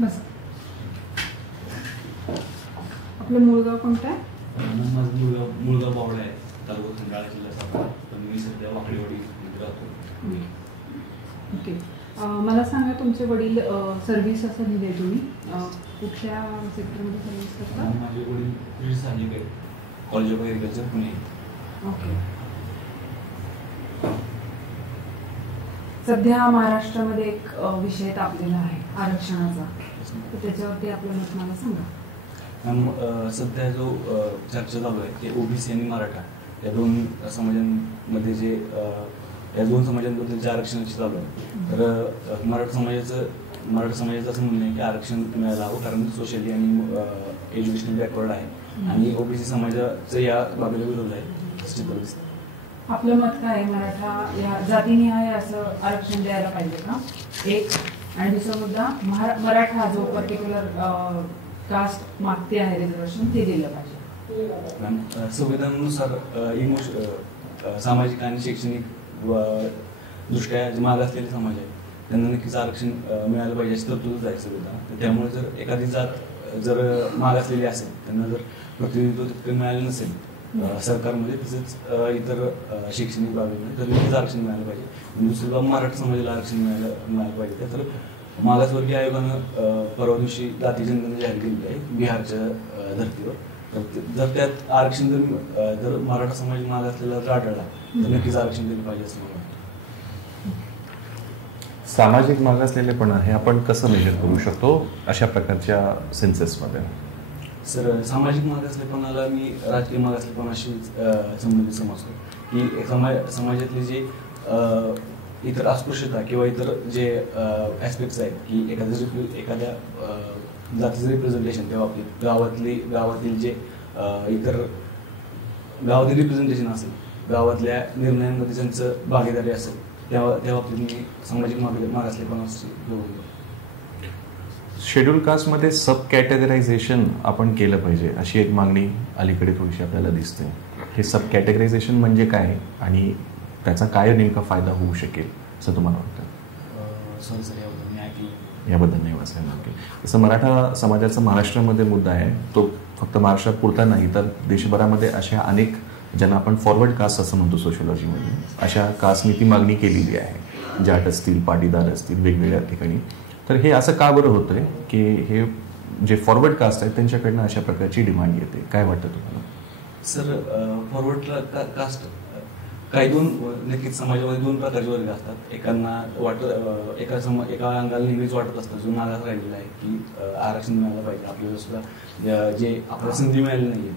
बस आपलं मूळ गाव कोणतं आहे? माझं मुळगाव बावळा आहे, तालुका खंडाळा, जिल्हा सातारा. पण मी सध्या वाकडेवाडी राहतो. ओके. मला सांगा, तुमचे वडील सर्व्हिस असं दिले तुम्ही कुठल्या सेक्टरमध्ये सर्व्हिस करतात? माझे वडील कृषी सहाय्यक आहेत, college of agriculture, Pune. Okay. सध्या महाराष्ट्रामध्ये एक विषय तापलेला आहे आरक्षणाचा, तर त्याच्यावरती आपलं मत मला सांगा. सध्या जो चर्चा चालू आहे ते ओबीसी आणि मराठा या दोन समाजांमध्ये या दोन समाजांबद्दल जे आरक्षणाची चालू आहे, तर मराठा समाजाचं असं म्हणणं आहे की आरक्षण मिळायला हवं, कारण सोशली आणि एज्युकेशनल बॅकवर्ड आहे, आणि ओबीसी समाजाचं या बाबीला विरोध आहे. आपलं मत काय आहे? मराठा या जातीनिहाय असं आरक्षण द्यायला पाहिजे का? एक. आणि दुसरा मुद्दा, मराठा जो पर्टिक्युलर कास्ट मागते आहे रिझर्वेशन, ते दिलं पाहिजे. संविधानानुसार सामाजिक आणि शैक्षणिक दृष्ट्या जे माग असलेले समाज आहे त्यांना नक्कीच आरक्षण मिळालं पाहिजे अशी तरतूद आहे संविधानात. त्यामुळे जर एखादी जात जर माग असलेली असेल, त्यांना जर प्रतिनिधित्व तितकं मिळालं नसेल सरकारमध्ये, तसेच इतर शैक्षणिक बाबीमध्ये, तर नक्कीच आरक्षण मिळालं पाहिजे. आणि दुसरी बाब, मराठा समाजाला आरक्षण मिळालं पाहिजे. तर मागासवर्गीय आयोगानं परवा दिवशी जाती जनगणना जाहीर केलेली आहे बिहारच्या धर्तीवर. तर जर त्यात आरक्षण जर मराठा समाज माग असलेला जर आढळला तर नक्कीच आरक्षण दिलं पाहिजे असं मला वाटतं. सामाजिक मागासलेलेपणा हे आपण कसं मेजर करू शकतो अशा प्रकारच्या सेन्ससमध्ये? सर, सामाजिक मागासलेपणाला मी राजकीय मागासलेपणाशी संबंधित समजतो की समाजातले जे इतर अस्पृश्यता किंवा इतर जे ॲस्पेक्ट्स आहेत की एखाद्या जातीचं रिप्रेझेंटेशन, तेव्हा आपली गावातील जे इतर गावातील रिप्रेझेंटेशन असेल, गावातल्या निर्णयांमध्ये ज्यांचं भागीदारी असेल, त्या बाबतीत मी सामाजिक मागासलेपणाशी जोडतो. शेड्यूल कास्टमध्ये सब कॅटेगरायझेशन आपण केलं पाहिजे अशी एक मागणी अलीकडे थोडीशी आपल्याला दिसते. हे सब कॅटेगरायझेशन म्हणजे काय आणि त्याचा काय नेमका फायदा होऊ शकेल असं तुम्हाला वाटतं? सॉरी सर, याबद्दल मी ऐकलं. याबद्दल नाही वाचायला लागेल. जसं मराठा समाजाचा महाराष्ट्रामध्ये मुद्दा आहे, तो फक्त महाराष्ट्रात पुरता नाही तर देशभरामध्ये अशा अनेक, ज्यांना आपण फॉरवर्ड कास्ट असं म्हणतो सोशिओलॉजीमध्ये, अशा कास्टनी ती मागणी केलेली आहे. जाट असतील, पाटीदार असतील, वेगवेगळ्या ठिकाणी. तर हे असं का बरं होतंय की हे जे फॉरवर्ड कास्ट आहेत त्यांच्याकडनं अशा प्रकारची डिमांड येते? काय वाटतं तुम्हाला? सर, फॉरवर्ड कास्ट काही नक्कीच समाजामध्ये दोन प्रकारचे वर्ग असतात. एका अंगाला नेहमीच वाटत असतं, जो मागास राहिलेला आहे, की आरक्षण मिळालं पाहिजे, आपल्याला सुद्धा जे आपल्याला संधी मिळाली नाही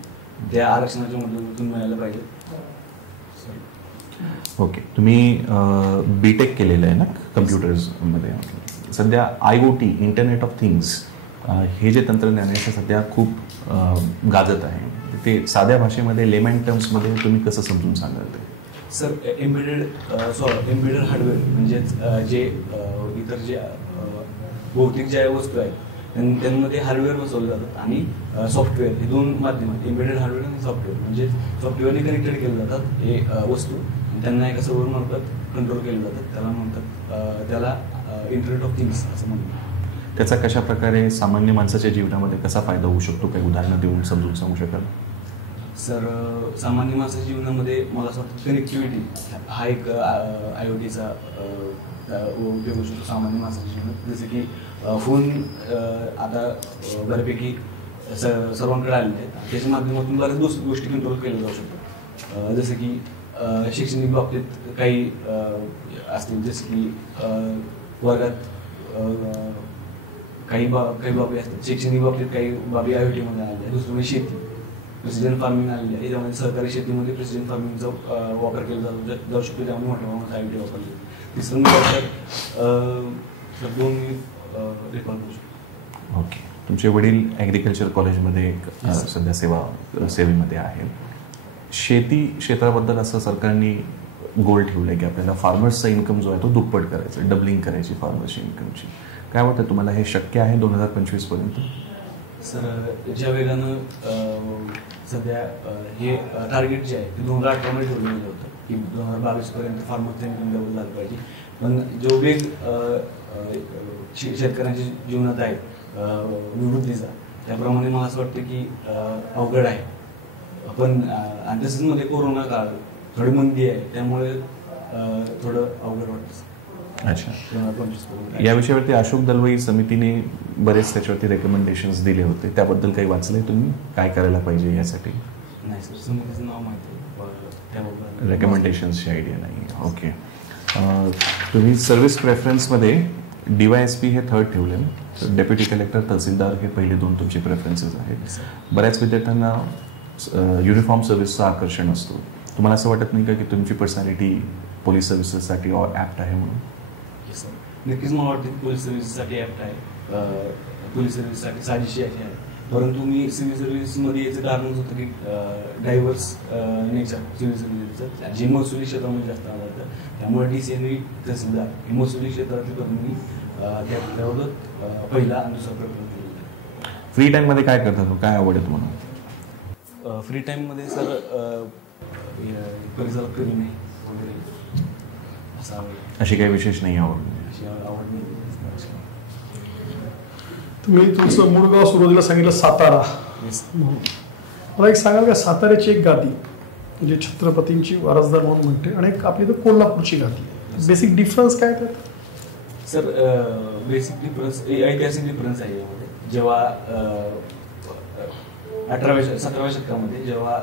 त्या आरक्षणाच्या माध्यमातून मिळालं पाहिजे. ओके. तुम्ही बीटेक केलेलं आहे ना कम्प्युटर्समध्ये? सध्या IoT, इंटरनेट ऑफ थिंग्स, हे जे तंत्रज्ञान आहे ते सध्या खूप गाजत आहे. ते साध्या भाषेमध्ये, लेमॅन टर्म्समध्ये तुम्ही कसं समजून सांगाल ते? सर, एम्बेडेड हार्डवेअर म्हणजेच जे इतर जे भौतिक ज्या वस्तू आहेत त्यांमध्ये हार्डवेअर बसवलं जातात आणि सॉफ्टवेअर, हे दोन माध्यम आहेत, एम्बेडेड हार्डवेअर आणि सॉफ्टवेअर. म्हणजे सॉफ्टवेअरने कनेक्टेड केले जातात हे वस्तू, त्यांना एका सर्व्हर मार्फत कंट्रोल केले जातात. त्याला इंटरनेट ऑफ थिंग्स असं म्हणतात. त्याचा कशा प्रकारे सामान्य माणसाच्या जीवनामध्ये कसा फायदा होऊ शकतो, काही उदाहरणं देऊन समजून सांगू शकाल? सर, सामान्य माणसाच्या जीवनामध्ये मला असं वाटतं कनेक्टिव्हिटी हा एक IoTचा उपयोग होऊ शकतो सामान्य माणसाच्या जीवनात. जसं की फोन आता बऱ्यापैकी सर्वांकडे आलेले आहेत, त्याच्या माध्यमातून बऱ्याच गोष्टी कंट्रोल केल्या जाऊ शकतात. जसं की शैक्षणिक बाबतीत काही असतील, जसं की वर्गात काही बाबी असतात. शैक्षणिक बाबतीत काही बाबी IoTमध्ये आलेल्या आहेत. दुसरं म्हणजे शेती, प्रेसिडेंट फार्मिंग आलेली आहे. याच्यामध्ये सहकारी शेतीमध्ये प्रेसिडेंट फार्मिंगचा वापर केला जाऊ शकतो, त्यामुळे मोठ्या प्रमाणात IoT वापरली. तिसरं म्हणजे दोन रेकॉर्ड करू शकतो. ओके. तुमचे वडील ॲग्रिकल्चर कॉलेजमध्ये एक सध्या सेवेमध्ये आहे. शेती क्षेत्राबद्दल असं सरकारने गोल ठेवलं आहे की आपल्याला फार्मर्सचा इन्कम जो आहे तो दुप्पट करायचा, डबलिंग करायची फार्मर्सची इन्कमची. काय वाटतं तुम्हाला, हे शक्य आहे 2025 पर्यंत? सर, ज्या वेगानं सध्या हे टार्गेट जे आहे ते 2018 मध्ये ठेवलं गेलं होतं की 2022 पर्यंत फार्मरचं इन्कम लेवल झालं पाहिजे. पण जो वेग शेतकऱ्यांच्या जीवनात आहे विवृद्धीचा, त्याप्रमाणे मला असं वाटतं की अवघड आहे. पण आणि तसंच मध्ये कोरोना काळ, थोडी मंदी आहे, त्यामुळे थोडं अवघड वाटतं. अच्छा, या विषयावरती अशोक दलवाई समितीने बरेच त्याच्यावरती रेकमेंडेशन्स दिले होते, त्याबद्दल काही वाचलंय तुम्ही? काय करायला पाहिजे यासाठी? नाही सर, समितीचं नाव माहिती आहे, रेकमेंडेशन्सची आयडिया नाही. ओके. तुम्ही सर्व्हिस प्रेफरन्समध्ये DYSP हे थर्ड ठेवले, डेप्युटी कलेक्टर, तहसीलदार हे पहिले दोन तुमचे प्रेफरन्सेस आहेत. बऱ्याच विद्यार्थ्यांना युनिफॉर्म सर्व्हिसचं आकर्षण असतो. तुम्हाला असं वाटत नाही का की तुमची पर्सनॅलिटी पोलीस सर्व्हिसेससाठी ॲप्ट आहे म्हणून? नक्कीच मला वाटतं की पोलीस सर्व्हिससाठी ॲप्ट आहे, पोलीस सर्व्हिससाठी साजेशी आहे. परंतु मी सिव्हिल सर्व्हिसमध्ये याचं कारणच होतं की डायव्हर्स नेचर सिव्हिल सर्व्हिसचं, जे महसुली क्षेत्रामध्ये जास्त आवडतं. त्यामुळे DC आणि तहसीलदार हे महसुली क्षेत्रातले करून मी त्याबाबत पहिला आणि दुसरा प्रेफरन्स दिला. फ्री टाईममध्ये काय करता, काय आवड आहे तुम्हाला? फ्री टाईममध्ये सर परिसरात फिरणे वगैरे असं आवड. अशी काही विशेष नाही आवड? अशी आवड नाही. तुम्ही तुमचं मूळ गाव सुरुवातीला सांगितलं सातारा. मला एक सांगाल का, साताऱ्याची एक गादी म्हणजे छत्रपतींची वारसदार म्हणून म्हणते, आणि एक आपली तर कोल्हापूरची गादी, बेसिक डिफरन्स काय त्यात? सर बेसिक डिफरन्स, ऐतिहासिक डिफरन्स आहे यामध्ये. जेव्हा 17व्या शतकामध्ये जेव्हा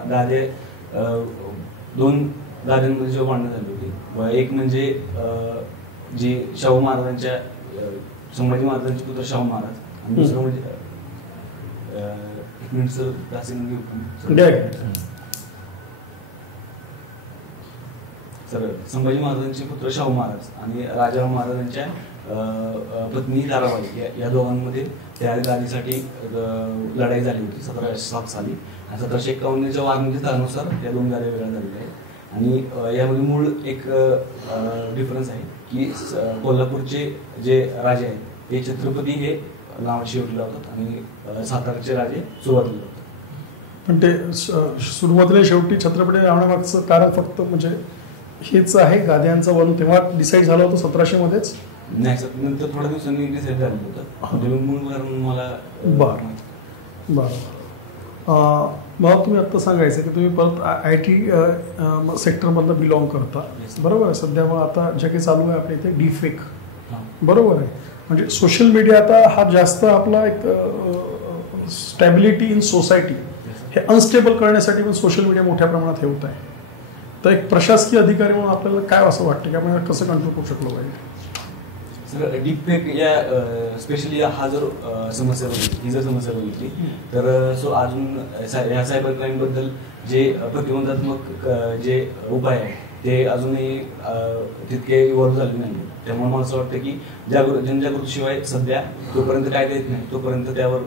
दोन गाद्यांमध्ये जेव्हा भांडणं झाली होती, एक म्हणजे जे शाहू महाराजांच्या, संभाजी महाराजांचे पुत्र शाहू महाराज, आणि दुसरं म्हणजे एक मिनिट सर, सर संभाजी महाराजांचे पुत्र शाहू महाराज आणि राजाराम महाराजांच्या पत्नी ताराबाई, या दोघांमध्ये त्या गादीसाठी लढाई झाली होती 1707 साली. आणि 1751च्या वाघनच्या तहानुसार या दोन गाद्या वेगळ्या झालेल्या आहेत. आणि यामध्ये मूळ एक डिफरन्स आहे की कोल्हापूरचे जे राजे आहेत ते छत्रपती हे नाव शेवटी लावतात आणि सातारचे राजे सुरुवातीला लावतात. पण ते सुरुवातीला शेवटी छत्रपती लावण्यामागचं कारण फक्त म्हणजे हेच आहे, गाद्यांचं वन तेव्हा डिसाईड झालं होतं 1700 मध्येच? नाही सर, नंतर थोड्या दिवसांनी डिसाईड झालं होतं. मूळ कारण मला बरं. मला तुम्ही आत्ता सांगायचं की तुम्ही परत IT सेक्टरमधलं बिलॉंग करता, बरोबर आहे? सध्या मग आता जे काही चालू आहे आपल्या इथे डीफेक, बरोबर आहे? म्हणजे सोशल मीडिया आता हा जास्त आपला एक स्टॅबिलिटी इन सोसायटी हे अनस्टेबल करण्यासाठी पण सोशल मीडिया मोठ्या प्रमाणात हे होत आहे. तर एक प्रशासकीय अधिकारी म्हणून आपल्याला काय असं वाटतं की आपण कसं कंट्रोल करू शकलो पाहिजे? सर डीपफेक या स्पेशली हा जर समस्या बघितली तर सो अजून या सायबर क्राईम बद्दल जे प्रतिबंधात्मक जे उपाय आहे ते अजूनही तितके इव्हॉल्व्ह झाले नाही. त्यामुळे मला असं वाटतं की जनजागृतीशिवाय सध्या जोपर्यंत कायदा येत नाही तोपर्यंत त्यावर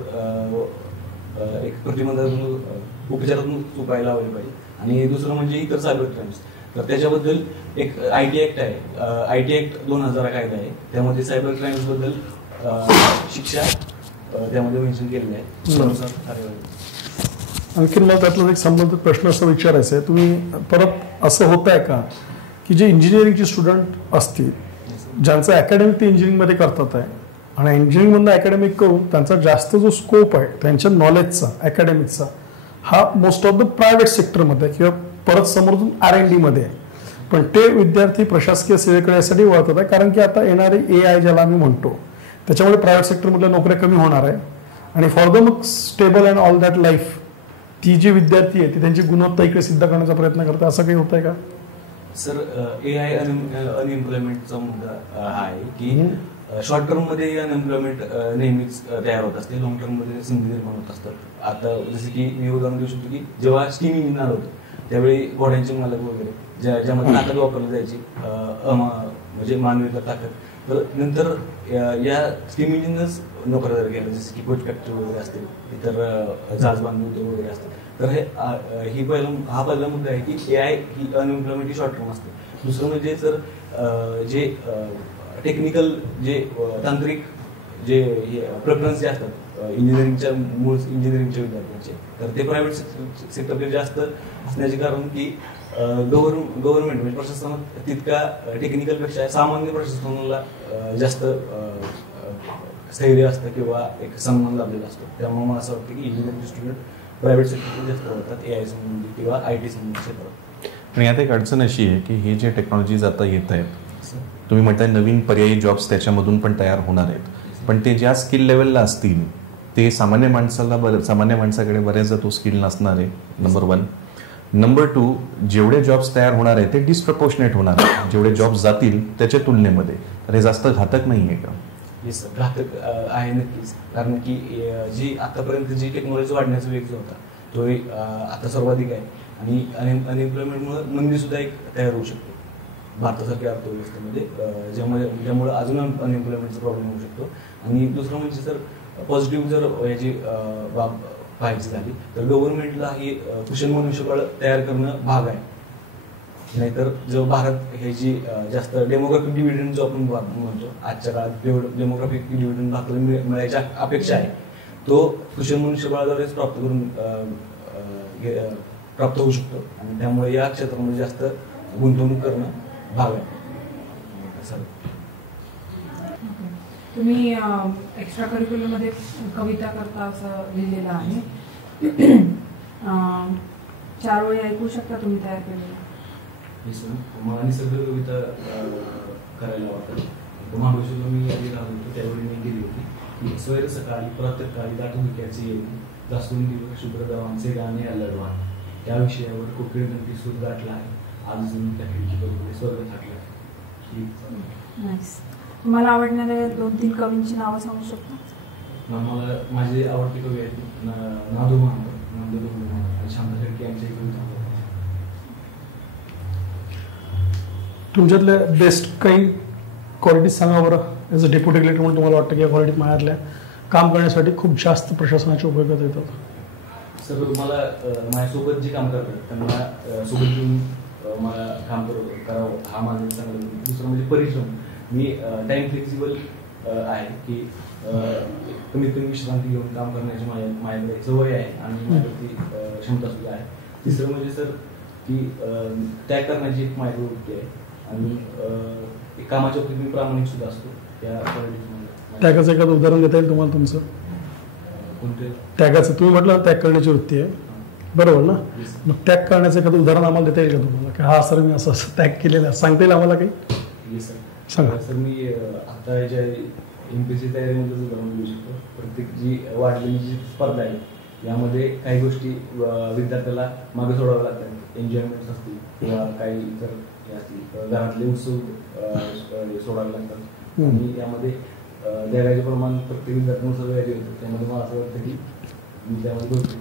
एक प्रतिबंधात्मक उपचारात्मक उपाय लावले पाहिजे. आणि दुसरं म्हणजे इतर सायबर क्राईम्स, तर त्याच्याबद्दल एक IT ऍक्ट आहे, IT ऍक्ट 2000 कायदा आहे, त्यामध्ये सायबर क्राईम्स बद्दल शिक्षा त्यामध्ये मेन्शन केलेलं आहे. त्यानुसार कार्यवाही. आणखी मला त्यातला एक संबंधित प्रश्न असा विचारायचा आहे, तुम्ही परत असं होत आहे का की जे इंजिनिअरिंगचे स्टुडंट असतील ज्यांचं अकॅडमिक ते इंजिनिअरिंगमध्ये करतात आहे आणि इंजिनिअरिंगमधनं अकॅडमिक करून त्यांचा जास्त जो स्कोप आहे त्यांच्या नॉलेजचा अकॅडमिकचा हा मोस्ट ऑफ द प्रायव्हेट सेक्टरमध्ये किंवा परत समोरून R&D मध्ये आहे, पण ते विद्यार्थी प्रशासकीय सेवेकडे यासाठी वळतात आहे कारण की आता येणारे AI ज्याला आम्ही म्हणतो त्याच्यामुळे प्रायव्हेट सेक्टरमधल्या नोकऱ्या कमी होणार आहे आणि फॉर द मग stable and all that life ती जी विद्यार्थी आहे ती त्यांची गुणवत्ता इकडे सिद्ध करण्याचा प्रयत्न करते. असं काही होत आहे का? सर AI अनएम्प्लॉयमेंटचा मुद्दा हा आहे की शॉर्ट टर्म मध्ये अनएम्प्लॉयमेंट नेहमीच तयार होत असते, लॉंग टर्म मध्ये संधी निर्माण होत असतात. आता जसं की मी उदाहरण देऊ शकतो की जेव्हा स्टीम इंजिन आलं होतं त्यावेळी घोड्यांचे मालक वगैरे ज्यामध्ये ताकद वापरली जायची म्हणजे मानवी ताकद, तर नंतर या स्टीम इंजिनच नोकऱ्या गेल्या, जसं की कोच फॅक्टरी वगैरे असतील, इतर जहाज बांधणी वगैरे असतील. तर हा पहिला मुद्दा आहे की AI ही अनएम्प्लॉयमेंट ही शॉर्ट टर्म असते. दुसरं म्हणजे सर जे टेक्निकल जे तांत्रिक जे प्रेफरन्स जे असतात इंजिनिअरिंगच्या मूळ इंजिनिअरिंगच्या विद्यार्थ्यांचे, तर ते प्रायव्हेट सेक्टरकडे जास्त असण्याचे कारण की गव्हर्नमेंट म्हणजे प्रशासनात तितका टेक्निकलपेक्षा सामान्य प्रशासनाला जास्त स्थैर्य असतं किंवा एक सन्मान लाभलेला असतो. त्यामुळे मला असं वाटतं की इंजिनिअरिंग स्टुडंट प्रायव्हेट सेक्टरमध्ये जास्त होतात AI संबंधी किंवा IT संबंधी क्षेत्रात. आणि आता एक अडचण अशी आहे की हे जे टेक्नॉलॉजीज आता येत आहेत, तुम्ही म्हणताय नवीन पर्यायी जॉब्स त्याच्यामधून पण तयार होणार आहेत, पण ते ज्या स्किल लेवलला असतील ते सामान्य माणसाकडे बऱ्याचदा तो स्किल नसणार आहे, नंबर 1. नंबर 2, जेवढे जॉब्स तयार होणार आहेत ते डिस्प्रपोर्शनेट होणार आहेत जेवढे जॉब्स जातील त्याच्या तुलनेमध्ये. तर हे जास्त घातक नाही आहे का? येस, घातक आहे नक्कीच. कारण की जी आतापर्यंत जी टेक्नॉलॉजी वाढण्याचा वेग जो होता तो आता सर्वाधिक आहे आणि अनएम्प्लॉयमेंटमुळे मंदी सुद्धा एक तयार होऊ शकते भारतासारख्या अर्थव्यवस्थेमध्ये, ज्यामुळे अजून अनएम्प्लॉयमेंटचा प्रॉब्लेम होऊ शकतो. आणि दुसरं म्हणजे जर पॉझिटिव्ह जर याची बाब पाहायची झाली तर गव्हर्नमेंटला ही कुशल मनुष्यबळ तयार करणं भाग आहे. नाहीतर जो भारत हे जी जास्त डेमोग्राफिक डिव्हिडंड जो आपण म्हणतो आजच्या काळात डेमोग्राफिक डिव्हिडंड भारताला मिळायची अपेक्षा आहे, तो कुशल मनुष्यबळाद्वारेच प्राप्त होऊ शकतो. आणि त्यामुळे या क्षेत्रामध्ये जास्त गुंतवणूक करणं भाग आहे. तुम्ही एक्स्ट्रा करिक्युलरमध्ये कविता करता असं लिहिलेलं आहे. 4 वेळी ऐकू शकता तुम्ही तयार केलेलं? मला निसर्ग कविता करायला आवडतात. महाबळेश्वरला मी आधी राहत होतो त्यावेळी मी गेली होती की स्वैर सकाळी प्रातःकाळी दाटुंक्याचे येऊन दासून दिवस शुभ्रदावांचे गाणे अलडवान, त्या विषयावर कोकिळ नक्की सूर गाठला आहे, आज त्या खिडकी स्वर्ग थाटला. तुम्हाला आवडणारे 2-3 कवींची नावं सांगू शकता? मला माझे आवडते कवी आहेत नादू महांत, शांत खडके यांची कविता. तुमच्यातल्या बेस्ट काही क्वालिटीज सांगा बरं. ॲज अ डेप्युटी कलेक्टर म्हणून तुम्हाला वाटतं की या क्वालिटीज माझ्यातल्या काम करण्यासाठी खूप जास्त प्रशासनाच्या उपयोगात येतात? सर, मला माझ्यासोबत जे काम करतात त्यांना सोबत घेऊन मला काम करावं हा माझा चांगला. दुसरं म्हणजे परिश्रम. मी टाईम फ्लेक्सिबल आहे की कमीत कमी विश्रांती घेऊन काम करण्याची माझ्याकडे सवय आहे आणि माझ्यावरती क्षमता सुद्धा आहे. तिसरं म्हणजे सर की त्याग करण्याची एक माझी वृत्ती आहे आणि कामाच्या बाबतीत मी प्रामाणिक सुद्धा असतो. त्या त्यागाचं एखादं उदाहरण देता येईल तुम्हाला तुमचं? कोणते? त्यागाचं तुम्ही म्हटलं त्याग करण्याची वृत्ती आहे, बरोबर ना? मग त्याग करण्याचं एखादं उदाहरण आम्हाला देता येईल का तुम्हाला की हा सर मी असं असं त्याग केलेला आहे, सांगता येईल आम्हाला काही? येस सर, सांगा. सर मी आता याच्या MPSC तयारीमध्ये उदाहरण देऊ शकतो. प्रत्येक जी वाढलेली जी स्पर्धा आहे यामध्ये काही गोष्टी विद्यार्थ्याला मागे सोडाव्या लागतात. एन्जॉयमेंट्स असतील किंवा काही इतर हे असतील, घरातले उत्सव सोडावे लागतात आणि यामध्ये द्यागाचे प्रमाण प्रत्येक विद्यार्थ्यांनुसार वेगळे होतं. त्यामध्ये मला असं वाटतं की मी त्यामध्ये बोलतो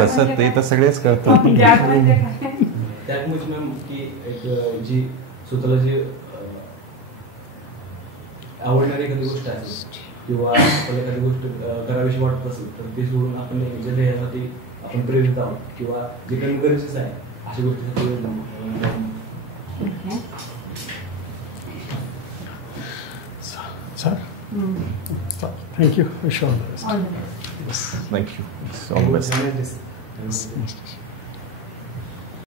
तसं ते तर सगळेच करतात. त्यात म्हणजे मॅम की एक जी स्वतःला जी आवडणारी एखादी गोष्ट असेल किंवा आपल्याला एखादी गोष्ट करावीशी वाटत असेल तर ते सोडून आपण याच्या ध्येयासाठी आपण प्रेरित आहोत किंवा जे काही गरजेचं आहे अशा गोष्टीसाठी. Thank you. Thank you. All the best.